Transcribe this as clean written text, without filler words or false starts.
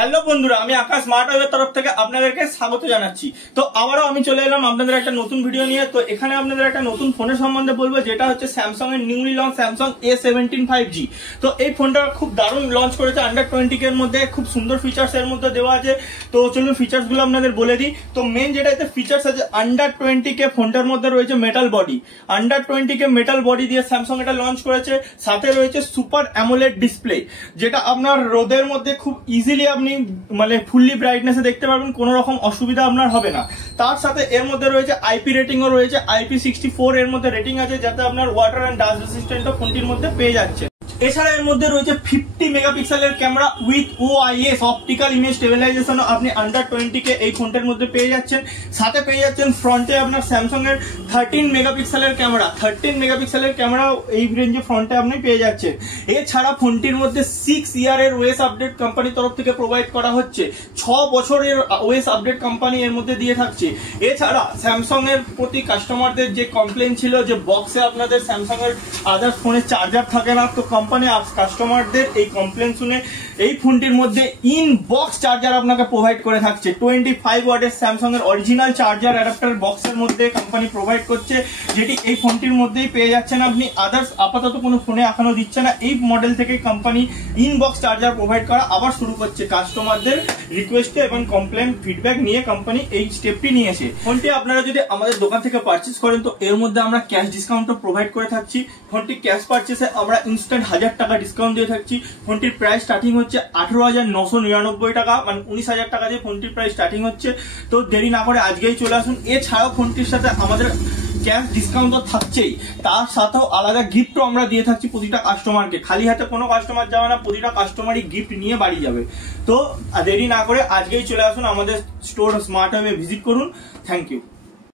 Hello বন্ধুরা, আমি আকাশ smart ওয়েবের তরফ থেকে আপনাদেরকে স্বাগত জানাচ্ছি। তো আবারও আমি চলে এলাম আপনাদের একটা নতুন ভিডিও নিয়ে। তো এখানে আপনাদের একটা নতুন ফোনের সম্বন্ধে বলবো, যেটা হচ্ছে স্যামসাং এর newly launch Samsung A17 5G। তো এই ফোনটা খুব দারুণ লঞ্চ করেছে, আন্ডার 20K এর মধ্যে খুব সুন্দর ফিচার্স এর মধ্যে দেওয়া আছে। তো চলুন ফিচার্স গুলো আপনাদের বলে দিই। তো মেন যেটা এতে ফিচার্স আছে, আন্ডার 20K ফোনটার মধ্যে রয়েছে metal body. Under 20K metal body দিয়ে স্যামসাং এটা লঞ্চ করেছে। সাথে রয়েছে সুপার অ্যামোলেড ডিসপ্লে, যেটা আপনার রোদের মধ্যে খুব ইজিলি আপনি মানে ফুললি ব্রাইটনেসে দেখতে পারবেন, কোনো রকম অসুবিধা আপনার হবে না। তার সাথে এর মধ্যে রয়েছে আইপি রেটিংও রয়েছে, IP64 এর মধ্যে রেটিং আছে, যাতে আপনার ওয়াটার অ্যান্ড ডাস্ট রেসিস্ট্যান্টও ফোনটির মধ্যে পেয়ে যাচ্ছে। এছাড়া এর মধ্যে রয়েছে 50 মেগাপিক্সেলের camera with OIS optical image stabilisation আপনি আন্ডার 20K এই ফোনটার মধ্যে পেয়ে যাচ্ছেন। সাথে পেয়ে যাচ্ছেন ফ্রন্টে আপনার স্যামসাং এর 13 মেগাপিক্সেলের ক্যামেরা, 13 মেগাপিক্সেলের ক্যামেরা এই রেঞ্জে ফ্রন্টে আপনি পেয়ে যাচ্ছেন। এছাড়া ফোনটির মধ্যে 6 ইয়ারের ওএস আপডেট কোম্পানির তরফ থেকে প্রোভাইড করা হচ্ছে, 6 বছরের ওএস আপডেট কোম্পানি এর মধ্যে দিয়ে থাকছে। এছাড়া স্যামসাং এর প্রতি কাস্টমারদের যে কমপ্লেন ছিল যে বক্সে আপনাদের স্যামসাং এর আদার্স ফোনের চার্জার থাকে না, তো কোম্পানি কাস্টমারদের এই কমপ্লেন শুনে এই ফোনটির মধ্যে ইন বক্স চার্জার আপনাকে প্রোভাইড করে থাকছে। 25 ওয়াটের স্যামসাং এর অরিজিনাল চার্জার অ্যাডাপ্টার বক্সের মধ্যে কোম্পানি প্রোভাইড করছে, যেটি এই ফোনটির মধ্যেই পেয়ে যাচ্ছেন আপনি। আদার্স আপাতত কোনো ফোনে এখনো দিচ্ছে না। এই মডেল থেকে company in box charger provide করা আবার শুরু করছে। কাস্টমারদের রিকোয়েস্টে এবং কমপ্লেন ফিডব্যাক নিয়ে কোম্পানি এই স্টেপটি নিয়েছে। ফোনটি আপনারা যদি আমাদের দোকান থেকে পারচেস করেন, তো এর মধ্যে আমরা ক্যাশ ডিসকাউন্টও প্রোভাইড করে থাকছি। ফোনটি ক্যাশ পারচেসে আমরা ইনস্ট্যান্ট 1000 টাকা ডিসকাউন্ট দিয়ে থাকছি। ফোনটির প্রাইস স্টার্টিং হচ্ছে 18,999 টাকা, মানে 19,000 টাকা দিয়ে ফোনটির প্রাইস স্টার্টিং হচ্ছে। তো দেরি না করে আজকেই চলে আসুন। এছাড়াও ফোনটির সাথে আমাদের ক্যাশ ডিসকাউন্ট তো থাকছেই, তার সাথেও আলাদা গিফটও আমরা দিয়ে থাকছি প্রতিটা কাস্টমারকে। খালি হাতে কোনো কাস্টমার যাবে না, প্রতিটা কাস্টমারই গিফট নিয়ে বাড়ি যাবে। তো দেরি না করে আজকেই চলে আসুন, আমাদের স্টোর স্মার্ট ওয়েবে ভিজিট করুন। Thank you.